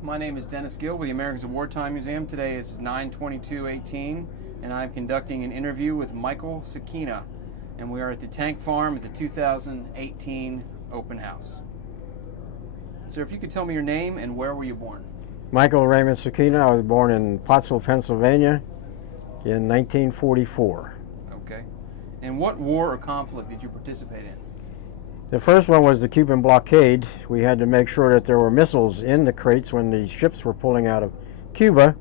My name is Dennis Gill with the Americans of Wartime Museum. Today is 9/22/18, and I'm conducting an interview with Michael Sukeena, and we are at the tank farm at the 2018 open house. Sir, if you could tell me your name and where were you born? Michael Raymond Sukeena. I was born in Pottsville, Pennsylvania in 1944. Okay. And what war or conflict did you participate in? The first one was the Cuban Blockade. We had to make sure that there were missiles in the crates when the ships were pulling out of Cuba.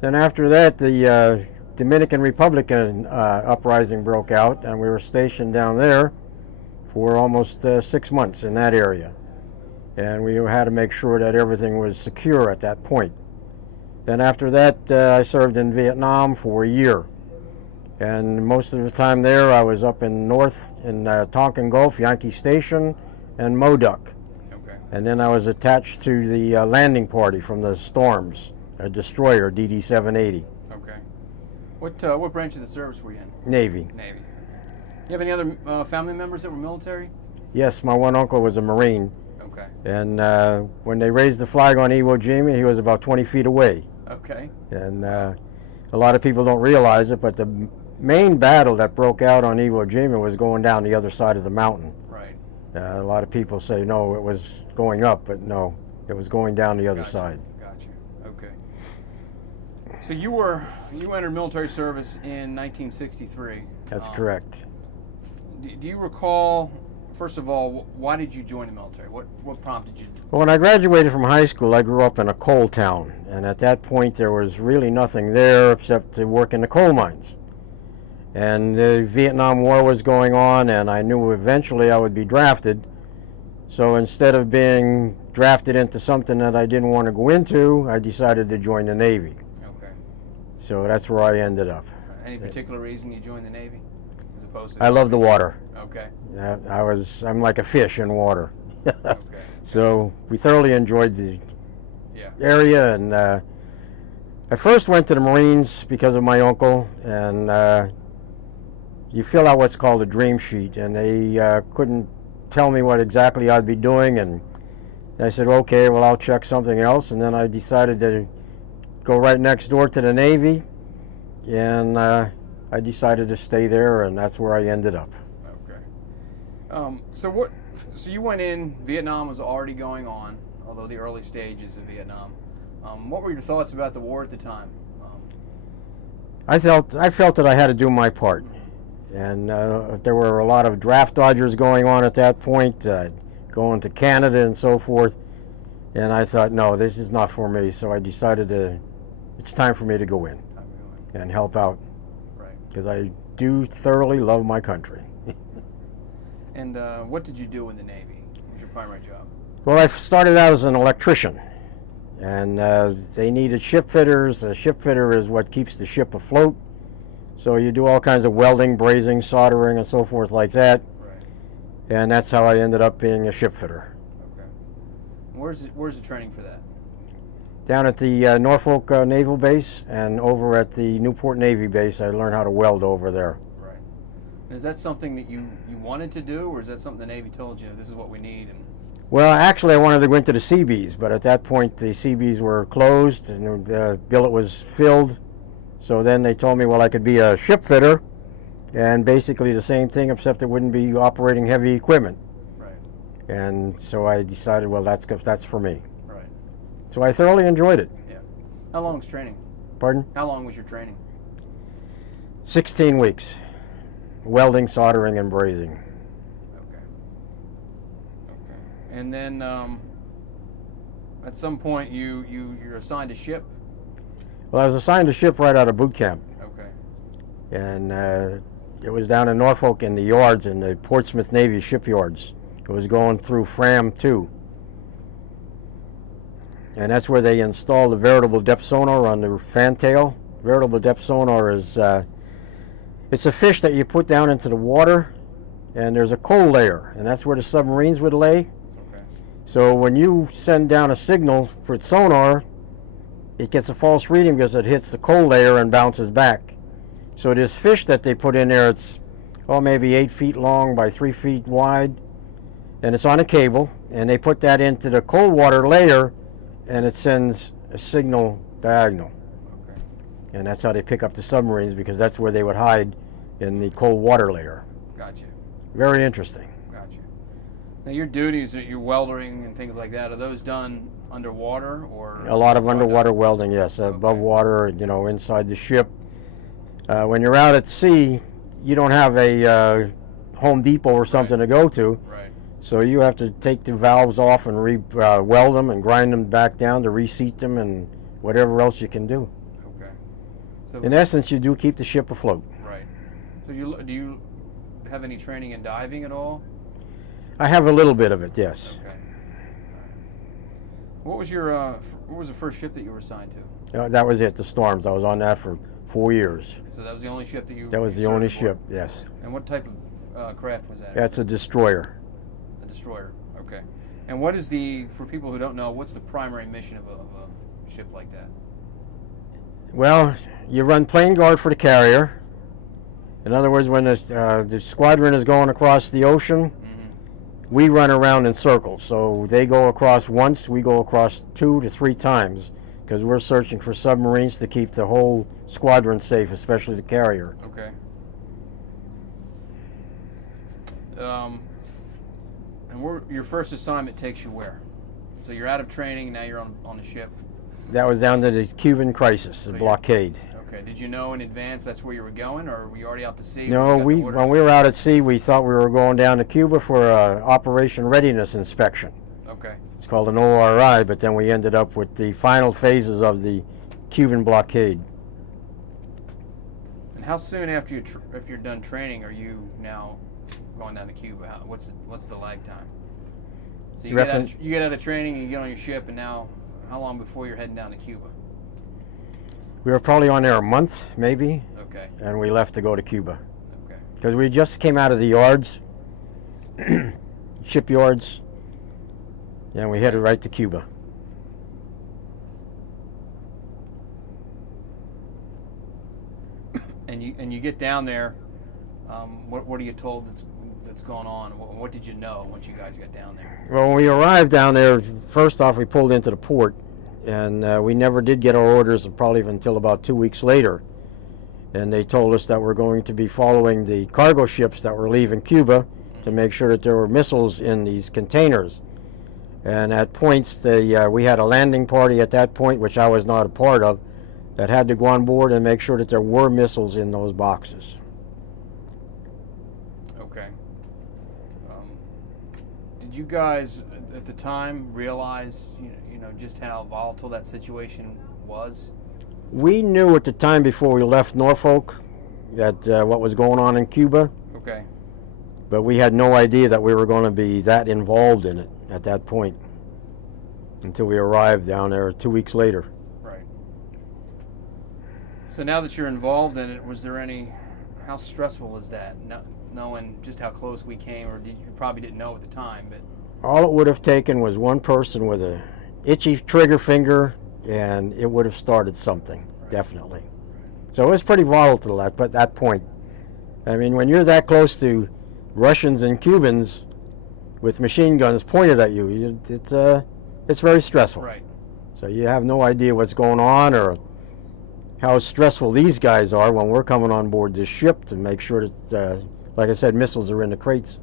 Then after that, the Dominican Republic uprising broke out, and we were stationed down there for almost 6 months in that area. And we had to make sure that everything was secure at that point. Then after that, I served in Vietnam for a year. And most of the time there, I was up in north in Tonkin Gulf, Yankee Station, and Modoc. Okay. And then I was attached to the landing party from the Storms, a destroyer, DD-780. Okay. What branch of the service were you in? Navy. Navy. You have any other family members that were military? Yes, my one uncle was a Marine. Okay. And when they raised the flag on Iwo Jima, he was about 20 feet away. Okay. And a lot of people don't realize it, but the main battle that broke out on Iwo Jima was going down the other side of the mountain. Right. A lot of people say, no, it was going up, but no, it was going down the other Gotcha. side. Gotcha. Okay. So you entered military service in 1963. That's correct. Do you recall, first of all, why did you join the military? What prompted you? Well, when I graduated from high school, I grew up in a coal town, and at that point there was really nothing there except to work in the coal mines. And the Vietnam War was going on, and I knew eventually I would be drafted. So instead of being drafted into something that I didn't want to go into, I decided to join the Navy. Okay. So that's where I ended up. Any particular reason you joined the Navy, as opposed to? I love the water. Okay. I'm like a fish in water. Okay. So we thoroughly enjoyed the Yeah. area, and I first went to the Marines because of my uncle, and you fill out what's called a dream sheet, and they couldn't tell me what exactly I'd be doing, and I said, okay, well, I'll check something else, and then I decided to go right next door to the Navy, and I decided to stay there, and that's where I ended up. Okay. So you went in, Vietnam was already going on, although the early stages of Vietnam. What were your thoughts about the war at the time? I felt that I had to do my part. And there were a lot of draft dodgers going on at that point, going to Canada and so forth. And I thought, no, this is not for me. So I decided it's time for me to go in and help out. Right. Because I do thoroughly love my country. And what did you do in the Navy? What was your primary job? Well, I started out as an electrician. And they needed ship fitters. A ship fitter is what keeps the ship afloat. So you do all kinds of welding, brazing, soldering, and so forth like that. Right. And that's how I ended up being a ship fitter. Okay. Where's the training for that? Down at the Norfolk Naval Base, and over at the Newport Navy Base, I learned how to weld over there. Right. And is that something that you wanted to do, or is that something the Navy told you, this is what we need? Well, actually, I wanted to go into the Seabees, but at that point, the Seabees were closed, and the billet was filled. So then they told me, well, I could be a ship fitter, and basically the same thing, except it wouldn't be operating heavy equipment. Right. And so I decided, well, that's for me. Right. So I thoroughly enjoyed it. Yeah. How long was training? Pardon? How long was your training? 16 weeks. Welding, soldering, and brazing. Okay. Okay. And then at some point you're assigned a ship? Well, I was assigned a ship right out of boot camp. Okay. And it was down in Norfolk in the yards, in the Portsmouth Navy shipyards. It was going through Fram 2. And that's where they installed a veritable depth sonar on the fantail. Veritable depth sonar is, it's a fish that you put down into the water, and there's a coal layer, and that's where the submarines would lay. Okay. So when you send down a signal for sonar, it gets a false reading because it hits the coal layer and bounces back. So this fish that they put in there, it's maybe 8 feet long by 3 feet wide, and it's on a cable, and they put that into the cold water layer, and it sends a signal diagonal. Okay. And that's how they pick up the submarines, because that's where they would hide in the cold water layer. Gotcha. Very interesting. Gotcha. Now your duties, your welding and things like that, are those done underwater or? A lot of underwater welding, yes, above water, inside the ship. When you're out at sea, you don't have a Home Depot or something to go to. Right. So you have to take the valves off and weld them and grind them back down to reseat them and whatever else you can do. Okay. So in essence, you do keep the ship afloat. Right. So do you have any training in diving at all? I have a little bit of it, yes. Okay. What was the first ship that you were assigned to? That was it, the Storms. I was on that for 4 years. So that was the only ship that you? That was the only ship, yes. And what type of craft was that? That's a destroyer. A destroyer. Okay. And what is for people who don't know, what's the primary mission of a ship like that? Well, you run plane guard for the carrier. In other words, when the squadron is going across the ocean, we run around in circles. So they go across once, we go across 2 to 3 times, because we're searching for submarines to keep the whole squadron safe, especially the carrier. Okay. And your first assignment takes you where? So you're out of training, now you're on the ship. That was down to the Cuban crisis, the blockade. Okay. Did you know in advance that's where you were going, or were you already out to sea? No, when we were out at sea, we thought we were going down to Cuba for an operation readiness inspection. Okay. It's called an ORI, but then we ended up with the final phases of the Cuban blockade. And how soon after you're done training are you now going down to Cuba? What's the lag time? So you get out of training, you get on your ship, and now how long before you're heading down to Cuba? We were probably on there a month, maybe. Okay. And we left to go to Cuba. Okay. Because we just came out of the yards, shipyards, and we headed right to Cuba. And you get down there. What are you told that's going on? What did you know once you guys got down there? Well, when we arrived down there, first off, we pulled into the port, and we never did get our orders probably until about 2 weeks later. And they told us that we're going to be following the cargo ships that were leaving Cuba to make sure that there were missiles in these containers. And at points, we had a landing party at that point, which I was not a part of, that had to go on board and make sure that there were missiles in those boxes. Okay. Did you guys at the time realize, just how volatile that situation was? We knew at the time before we left Norfolk that what was going on in Cuba. Okay. But we had no idea that we were going to be that involved in it at that point until we arrived down there 2 weeks later. Right. So now that you're involved in it, how stressful is that, knowing just how close we came, or you probably didn't know at the time, but... All it would have taken was one person with a itchy trigger finger, and it would have started something, definitely. So it was pretty volatile at that point. I mean, when you're that close to Russians and Cubans with machine guns pointed at you, it's very stressful. Right. So you have no idea what's going on or how stressful these guys are when we're coming on board this ship to make sure that, like I said, missiles are in the crates.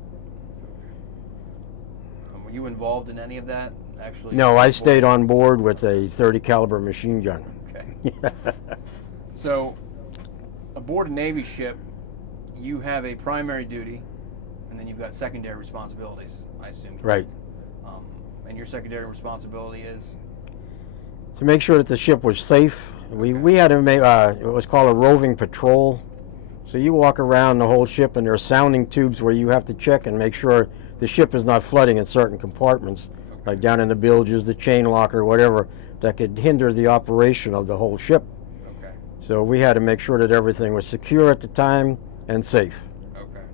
Were you involved in any of that, actually? No, I stayed on board with a .30 caliber machine gun. Okay. So, aboard a Navy ship, you have a primary duty, and then you've got secondary responsibilities, I assume. Right. And your secondary responsibility is? To make sure that the ship was safe. Okay. We had to make, it was called a Roving Patrol. So you walk around the whole ship, and there are sounding tubes where you have to check and make sure the ship is not flooding in certain compartments, like down in the bilges, the chain locker, whatever, that could hinder the operation of the whole ship. Okay. So we had to make sure that everything was secure at the time and safe. Okay.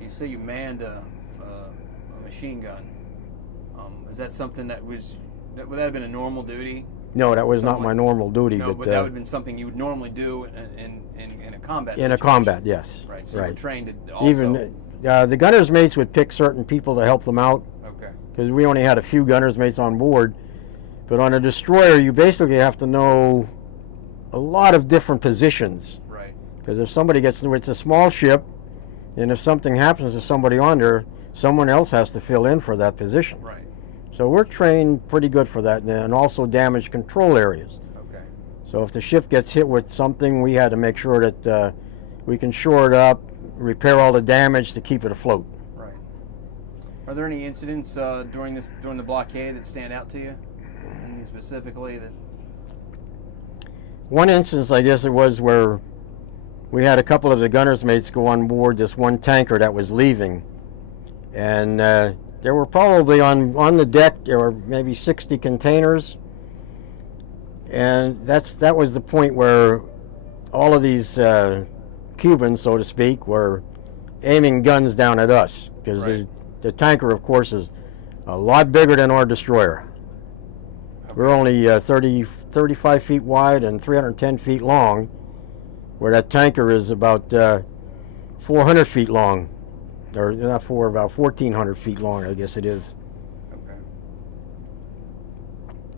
You say you manned a machine gun. Is that something would that have been a normal duty? No, that was not my normal duty. No, but that would have been something you would normally do in a combat situation. In a combat, yes. Right, so you were trained to also... Even the gunner's mates would pick certain people to help them out. Okay. Because we only had a few gunner's mates on board, But on a destroyer, you basically have to know a lot of different positions. Right. Because if somebody gets, it's a small ship, and if something happens to somebody on there, someone else has to fill in for that position. Right. So we're trained pretty good for that, and also damage control areas. Okay. So if the ship gets hit with something, we had to make sure that we can shore it up, repair all the damage to keep it afloat. Right. Are there any incidents during the blockade that stand out to you? Anything specifically that? One instance, I guess it was, where we had a couple of the gunner's mates go on board this one tanker that was leaving, and there were probably on the deck there were maybe 60 containers, and that was the point where all of these Cubans, so to speak, were aiming guns down at us, because Right. the tanker, of course, is a lot bigger than our destroyer. We're only 35 feet wide and 310 feet long, where that tanker is about 400 feet long, or not about 1,400 feet long, I guess it is. Okay.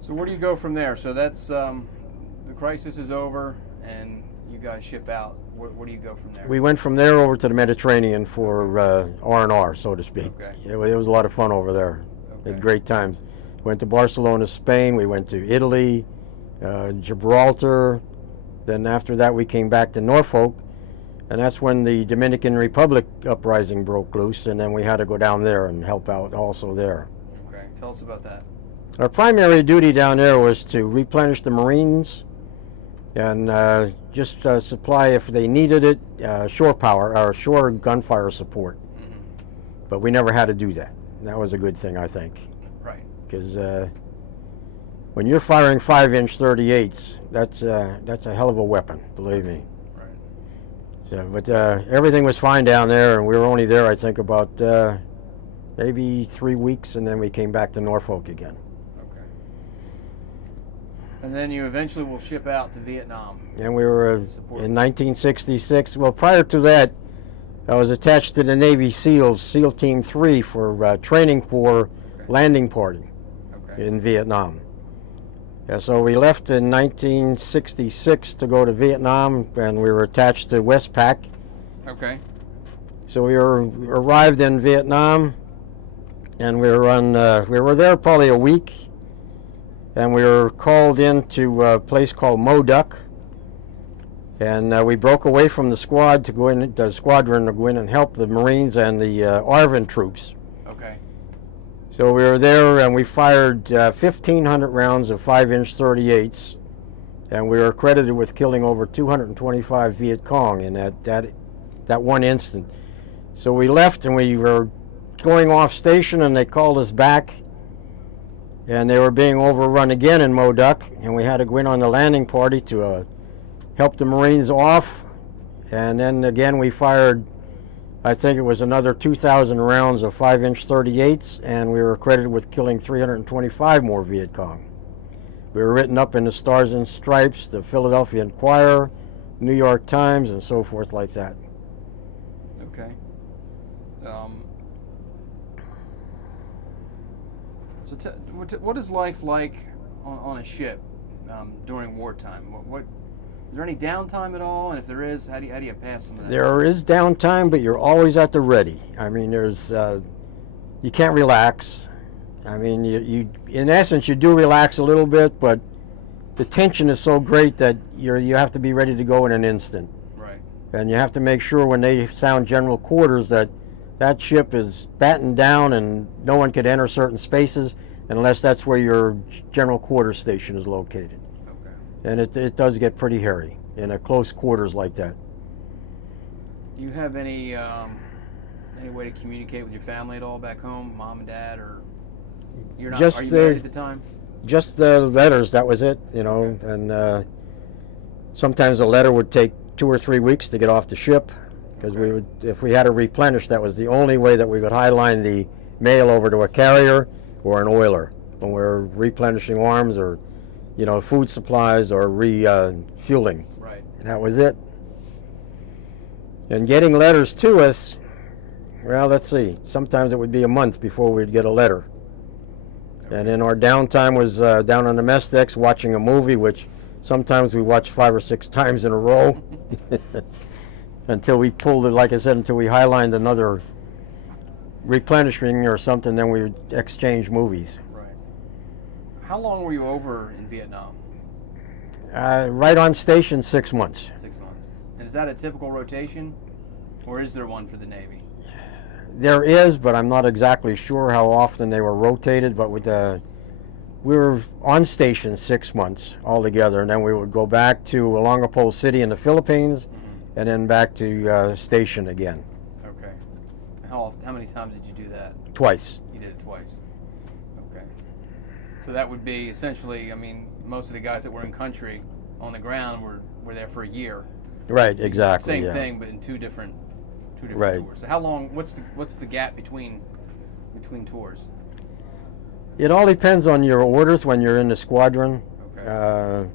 So where do you go from there? So that's the crisis is over, and you guys ship out. Where do you go from there? We went from there over to the Mediterranean for R&R, so to speak. Okay. It was a lot of fun over there. Okay. Had great times. Went to Barcelona, Spain. We went to Italy, Gibraltar. Then after that, we came back to Norfolk, and that's when the Dominican Republic uprising broke loose, and then we had to go down there and help out also there. Okay. Tell us about that. Our primary duty down there was to replenish the Marines and just supply, if they needed it, shore power or shore gunfire support. Mm-hmm. But we never had to do that. That was a good thing, I think. Right. Because when you're firing 5-inch 38s, that's a hell of a weapon, believe me. Right. So, but everything was fine down there, and we were only there, I think, about maybe 3 weeks, and then we came back to Norfolk again. Okay. And then you eventually will ship out to Vietnam. And we were Support. in 1966. Well, prior to that, I was attached to the Navy SEALs, SEAL Team 3, for training for landing party Okay. in Vietnam. Yeah, so we left in 1966 to go to Vietnam, and we were attached to Westpac. Okay. So we arrived in Vietnam, and we were there probably a week, and we were called into a place called Moduc, and we broke away from the squad to go in, the squadron to go in and help the Marines and the ARVN troops. Okay. So we were there, and we fired 1,500 rounds of 5-inch 38s, and we were credited with killing over 225 Viet Cong in that one instant. So we left, and we were going off station, and they called us back, and they were being overrun again in Moduc, and we had to go in on the landing party to help the Marines off. And then again we fired, I think it was another 2,000 rounds of 5-inch 38s, and we were credited with killing 325 more Viet Cong. We were written up in the Stars and Stripes, the Philadelphia Inquirer, New York Times, and so forth like that. Okay. So what is life like on a ship during wartime? What is there any downtime at all? And if there is, how do you pass some of that? There is downtime, but you're always at the ready. I mean, you can't relax. I mean, you in essence, you do relax a little bit, but the tension is so great that you have to be ready to go in an instant. Right. And you have to make sure when they sound general quarters that ship is battened down and no one could enter certain spaces unless that's where your general quarters station is located. Okay. And it does get pretty hairy in a close quarters like that. Do you have any way to communicate with your family at all back home, mom and dad, or you're not? Just are you married at the time? Just the letters, that was it, you know. Okay. And sometimes a letter would take 2 or 3 weeks to get off the ship, because Okay. if we had to replenish, that was the only way that we could highline the mail over to a carrier or an oiler when we were replenishing arms or, food supplies or refueling. Right. That was it. And getting letters to us, well, let's see. Sometimes it would be a month before we'd get a letter. And then our downtime was down on the mess decks watching a movie, which sometimes we watched 5 or 6 times in a row until we pulled it, like I said, until we highlined another replenishing or something, then we would exchange movies. Right. How long were you over in Vietnam? Right on station, 6 months. 6 months. And is that a typical rotation, or is there one for the Navy? There is, but I'm not exactly sure how often they were rotated. But with we were on station 6 months altogether, and then we would go back to Olongapo City in the Philippines, and then back to station again. Okay. How many times did you do that? Twice. You did it twice. Okay. So that would be essentially, I mean, most of the guys that were in country on the ground were there for a year. Right. Exactly. Same yeah. thing, but in two different right. tours. So how long? What's the gap between tours? It all depends on your orders when you're in the squadron. Okay.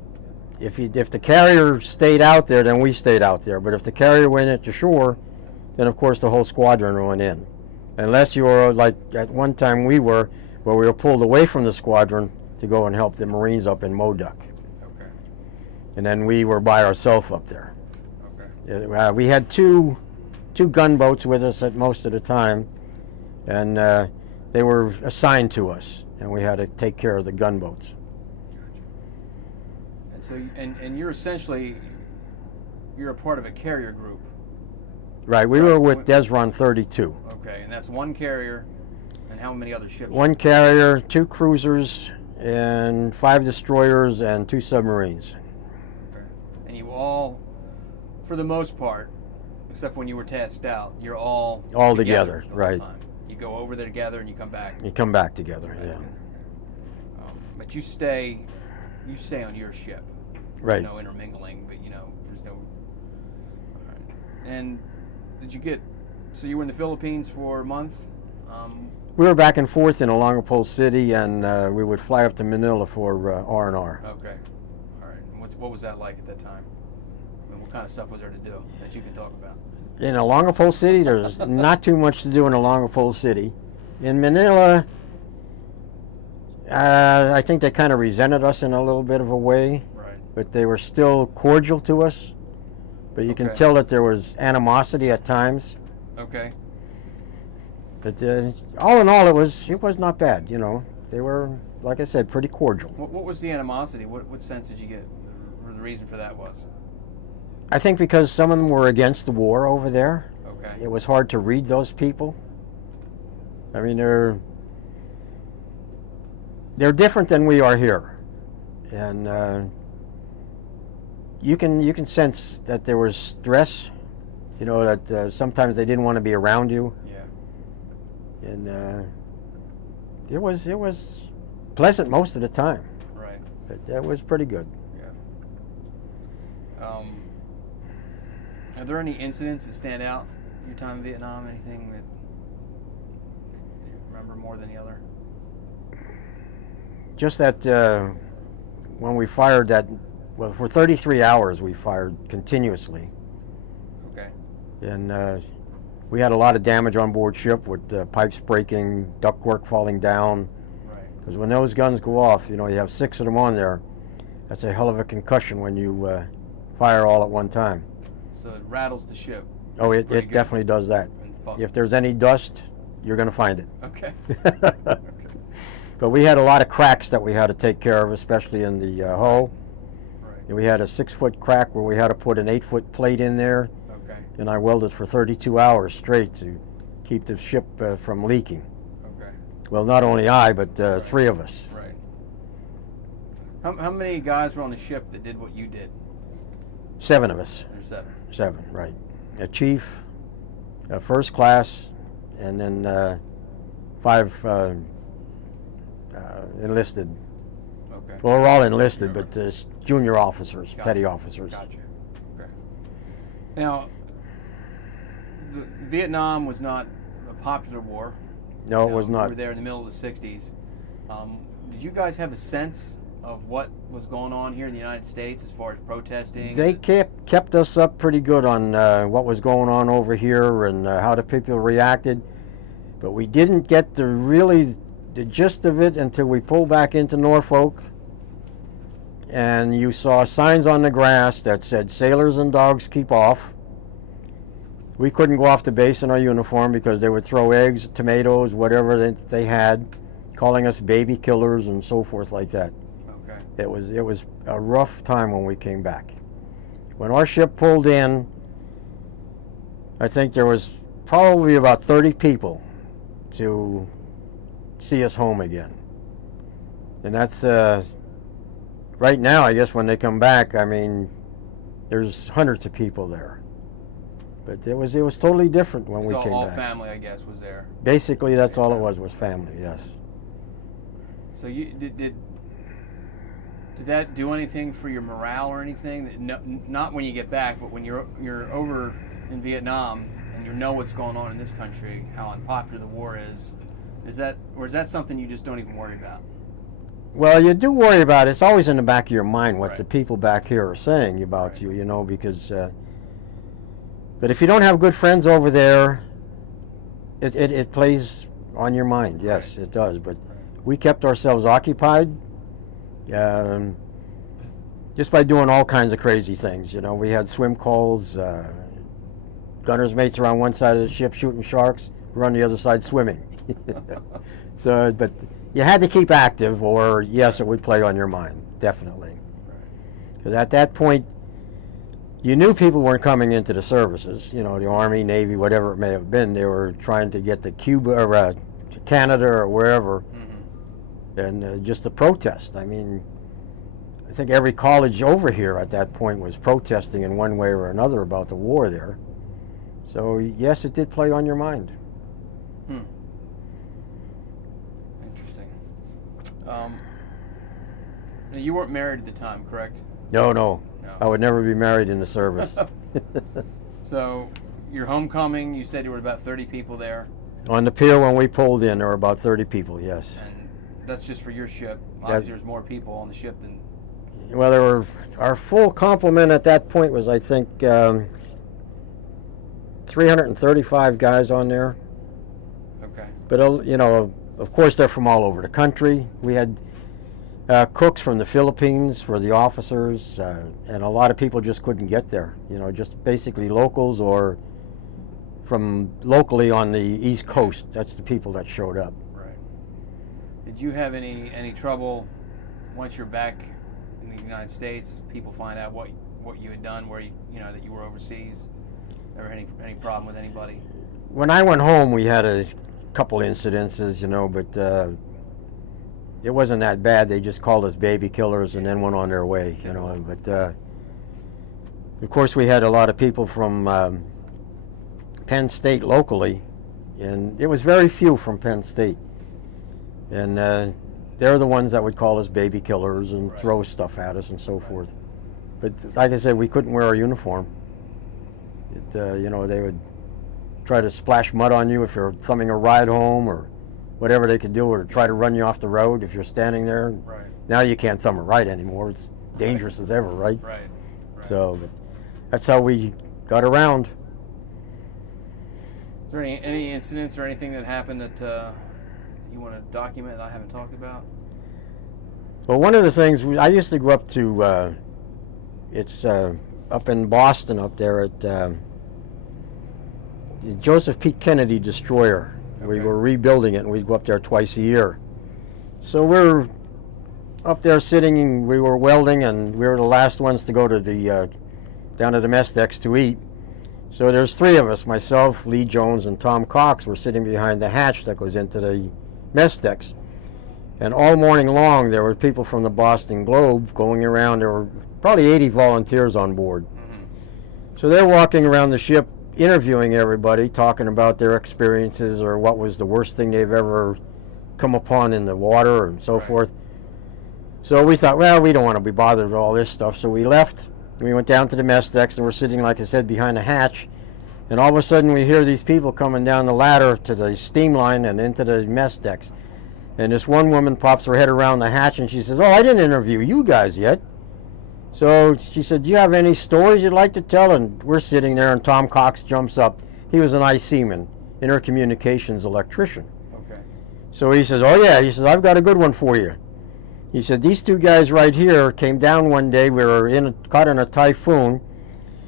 If the carrier stayed out there, then we stayed out there. But if the carrier went into shore, then of course the whole squadron went in. Unless you were like at one time we were, where we were pulled away from the squadron to go and help the Marines up in Moduc. Okay. And then we were by ourselves up there. Okay. We had two gunboats with us at most of the time, and they were assigned to us, and we had to take care of the gunboats. Gotcha. And so, and you're essentially a part of a carrier group. Right. We were with Desron 32. Okay, and that's one carrier, and how many other ships? One carrier, 2 cruisers, and 5 destroyers, and 2 submarines. Okay. And you all, for the most part, except when you were tasked out, you're all together, the whole right? time. You go over there together, and you come back. You come back together, yeah. But you stay on your ship. Right. No intermingling, but there's no. Right. And did you get? So you were in the Philippines for a month. We were back and forth in Olongapo City, and we would fly up to Manila for R&R. Okay. All right. And what was that like at that time? I mean, what kind of stuff was there to do that you can talk about? In Olongapo City, there's not too much to do in Olongapo City. In Manila, I think they kind of resented us in a little bit of a way. Right. But they were still cordial to us. But you can tell that there was animosity at times. Okay. But all in all, it was not bad. They were, like I said, pretty cordial. What was the animosity? What sense did you get? Or the reason for that was? I think because some of them were against the war over there. Okay. It was hard to read those people. I mean, they're different than we are here, and you can sense that there was stress. That sometimes they didn't want to be around you. Yeah. And it was pleasant most of the time. Right. But that was pretty good. Yeah. Are there any incidents that stand out in your time in Vietnam? Anything that you remember more than the other? Just that when we fired for 33 hours we fired continuously. Okay. And we had a lot of damage on board ship with pipes breaking, ductwork falling down. Right. Because when those guns go off, you have 6 of them on there. That's a hell of a concussion when you fire all at one time. So it rattles the ship. Oh, it definitely does that. If there's any dust, you're going to find it. Okay. But we had a lot of cracks that we had to take care of, especially in the hull. Right. And we had a 6-foot crack where we had to put an 8-foot plate in there. Okay. And I welded for 32 hours straight to keep the ship from leaking. Okay. Well, not only I, but 3 of us. Right. How many guys were on the ship that did what you did? 7 of us. Or 7? 7, right. A chief, a first class, and then 5 enlisted. Okay. Well, we're all enlisted, but junior officers, Gotcha. petty officers. Gotcha. Okay. Now, Vietnam was not a popular war. No, it was not. We were there in the middle of the 60s. Did you guys have a sense of what was going on here in the United States as far as protesting? They kept us up pretty good on what was going on over here and how the people reacted, but we didn't get to really the gist of it until we pulled back into Norfolk, and you saw signs on the grass that said "Sailors and dogs keep off." We couldn't go off the base in our uniform because they would throw eggs, tomatoes, whatever they had, calling us baby killers and so forth like that. Okay. It was a rough time when we came back. When our ship pulled in, I think there was probably about 30 people to see us home again. And that's right now, I guess when they come back, I mean, there's hundreds of people there. But it was totally different when we came all back. family, I guess, was there. Basically, that's all it was family, yes. So you did that do anything for your morale or anything? No, not when you get back, but when you're over in Vietnam and you know what's going on in this country, how unpopular the war is. Is that something you just don't even worry about? Well, you do worry about it. It's always in the back of your mind what Right. the people back here are saying about Right. you, because. But if you don't have good friends over there, it plays on your mind. Yes, Right. it does. But we kept ourselves occupied just by doing all kinds of crazy things. We had swim calls, gunner's mates around one side of the ship shooting sharks, we're on the other side swimming. So, but you had to keep active, or yes, it would play on your mind, definitely. Because at that point, you knew people weren't coming into the services, the Army, Navy, whatever it may have been. They were trying to get to Cuba or to Canada or wherever, and just to protest. I mean, I think every college over here at that point was protesting in one way or another about the war there. So yes, it did play on your mind. Interesting. Now, you weren't married at the time, correct? No. No. I would never be married in the service. So, your homecoming, you said there were about 30 people there. On the pier when we pulled in, there were about 30 people, yes. And that's just for your ship. Obviously, there's more people on the ship than... Well, there were, our full complement at that point was, I think, 335 guys on there. Okay. But, of course, they're from all over the country. We had cooks from the Philippines for the officers, and a lot of people just couldn't get there. Just basically locals or from locally on the East Coast. That's the people that showed up. Right. Did you have any trouble once you're back in the United States? People find out what you had done, where that you were overseas. Ever any problem with anybody? When I went home, we had a couple incidences, but it wasn't that bad. They just called us baby killers and then went on their way, But of course, we had a lot of people from Penn State locally, and it was very few from Penn State. And they're the ones that would call us baby killers and throw stuff at us and so forth. But like I said, we couldn't wear our uniform. They would try to splash mud on you if you're thumbing a ride home or whatever they could do, or try to run you off the road if you're standing there. Right. Now you can't thumb a ride anymore. It's dangerous as ever, right? Right. So but that's how we got around. Is there any incidents or anything that happened that you want to document that I haven't talked about? Well, one of the things, I used to go up to, it's up in Boston up there at the Joseph P. Kennedy destroyer. Okay. We were rebuilding it, and we'd go up there twice a year. So we're up there sitting, we were welding, and we were the last ones to go to the down to the mess decks to eat. So there's three of us, myself, Lee Jones, and Tom Cox, were sitting behind the hatch that goes into the mess decks. And all morning long, there were people from the Boston Globe going around. There were probably 80 volunteers on board. So they're walking around the ship, interviewing everybody, talking about their experiences or what was the worst thing they've ever come upon in the water and so forth. So we thought, well, we don't want to be bothered with all this stuff. So we left. We went down to the mess decks, and we're sitting, like I said, behind the hatch. And all of a sudden, we hear these people coming down the ladder to the steam line and into the mess decks. And this one woman pops her head around the hatch, and she says, "Oh, I didn't interview you guys yet." So she said, "Do you have any stories you'd like to tell?" And we're sitting there, and Tom Cox jumps up. He was an ice seaman, intercommunications electrician. Okay. So he says, oh yeah, he says, I've got a good one for you. He said, these two guys right here came down one day. We were caught in a typhoon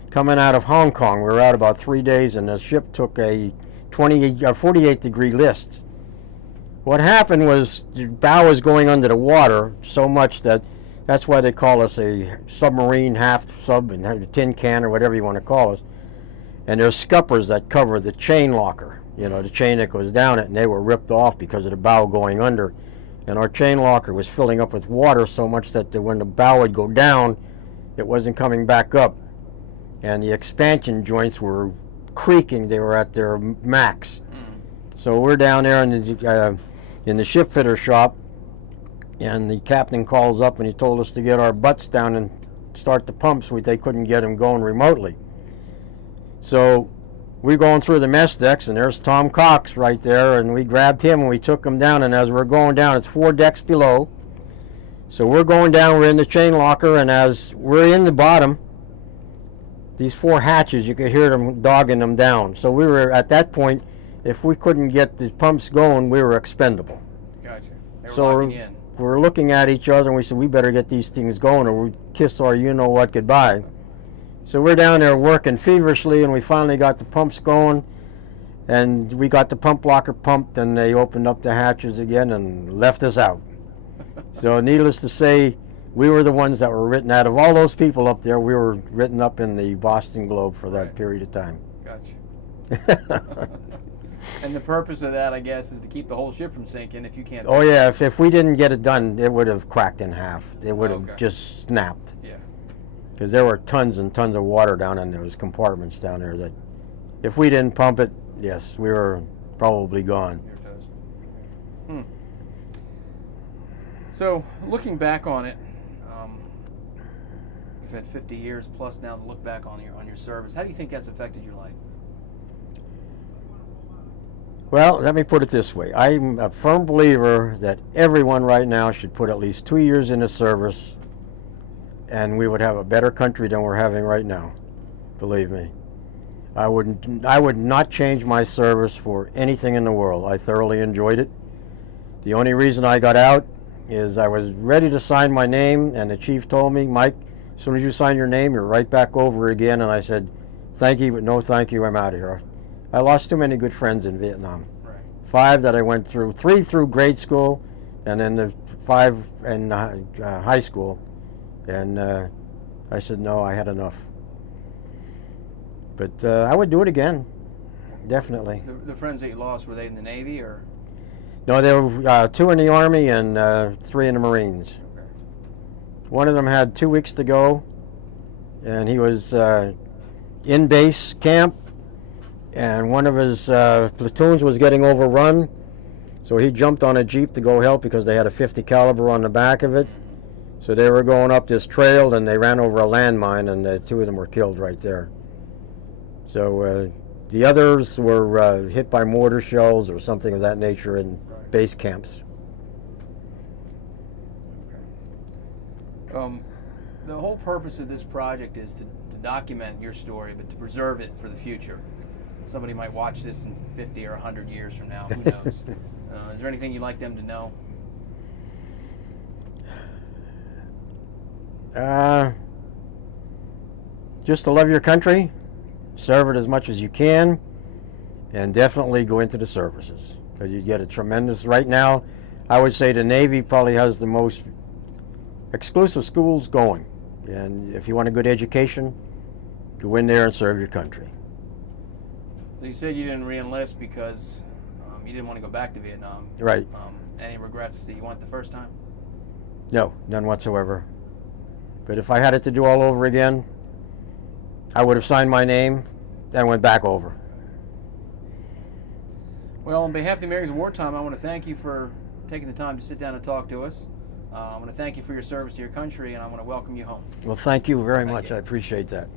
coming out of Hong Kong. We were out about 3 days, and the ship took a 48-degree list. What happened was the bow was going under the water so much that's why they call us a submarine, half sub, and a tin can, or whatever you want to call us. And there's scuppers that cover the chain locker, you know, the chain that goes down it, and they were ripped off because of the bow going under. And our chain locker was filling up with water so much that when the bow would go down, it wasn't coming back up. And the expansion joints were creaking. They were at their max. So we're down there in the ship fitter shop, and the captain calls up and he told us to get our butts down and start the pumps. They couldn't get them going remotely. So we're going through the mess decks, and there's Tom Cox right there, and we grabbed him and we took him down. And as we're going down, it's 4 decks below. So we're going down, we're in the chain locker, and as we're in the bottom, these 4 hatches, you could hear them dogging them down. So we were, at that point, if we couldn't get the pumps going, we were expendable. Gotcha. They were So locking in. we're looking at each other, and we said, we better get these things going, or we kiss our you-know-what goodbye. So we're down there working feverishly, and we finally got the pumps going, and we got the pump locker pumped, and they opened up the hatches again and left us out. So needless to say, we were the ones that were written out of all those people up there. We were written up in the Boston Globe for that period of time. Gotcha. And the purpose of that, I guess, is to keep the whole ship from sinking if you can't. Oh yeah, if we didn't get it done, it would have cracked in half. It would have Okay. just snapped. Yeah. Because there were tons and tons of water down in those compartments down there that if we didn't pump it, yes, we were probably gone. Your toes. So, looking back on it, you've had 50 years plus now to look back on your service. How do you think that's affected your life? Well, let me put it this way. I'm a firm believer that everyone right now should put at least 2 years in the service, and we would have a better country than we're having right now. Believe me. I would not change my service for anything in the world. I thoroughly enjoyed it. The only reason I got out is I was ready to sign my name, and the chief told me, Mike, as soon as you sign your name, you're right back over again. And I said, thank you, but no thank you, I'm out of here. I lost too many good friends in Vietnam. Right. 5 that I went through, 3 through grade school, and then the 5 in high school. And I said, no, I had enough. But I would do it again, definitely. The friends that you lost, were they in the Navy or? No, there were 2 in the Army and 3 in the Marines. Okay. One of them had 2 weeks to go, and he was in base camp, and one of his platoons was getting overrun, so he jumped on a Jeep to go help because they had a .50 caliber on the back of it. So they were going up this trail, and they ran over a landmine, and the 2 of them were killed right there. So the others were hit by mortar shells or something of that nature in base camps. Okay. The whole purpose of this project is to document your story, but to preserve it for the future. Somebody might watch this in 50 or 100 years from now. Who knows? Is there anything you'd like them to know? Just to love your country, serve it as much as you can, and definitely go into the services, because you get a tremendous, right now, I would say the Navy probably has the most exclusive schools going, and if you want a good education, go in there and serve your country. So you said you didn't re-enlist because you didn't want to go back to Vietnam. Right. Any regrets that you went the first time? No, none whatsoever. But if I had it to do all over again, I would have signed my name and went back over. Well, on behalf of the Americans of Wartime, I want to thank you for taking the time to sit down and talk to us. I want to thank you for your service to your country, and I want to welcome you home. Well, thank you very Thank much. you. I appreciate that.